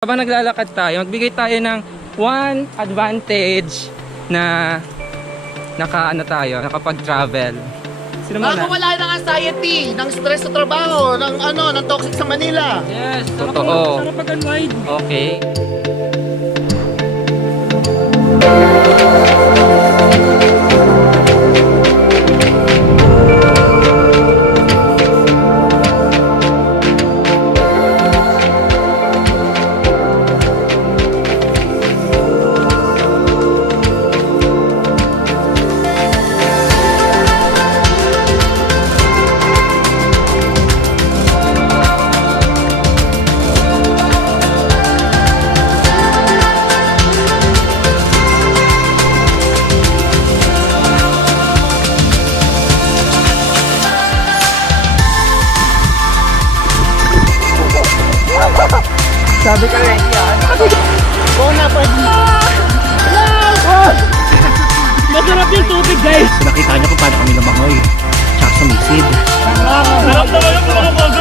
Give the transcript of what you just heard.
Habang naglalakad tayo, magbigay tayo ng one advantage na nakapag-travel. Sino man? Nakawala ng anxiety, ng stress sa trabaho, ng toxic sa Manila. Yes, totoo. Sarap pag-unwind. Okay. Sabi ka rin yan. Oo na, pwede. Masarap yung tubig, guys. Nakita niyo kung paano kami lumangoy. Tsaka sumisid. Sarap naman yung mga bago.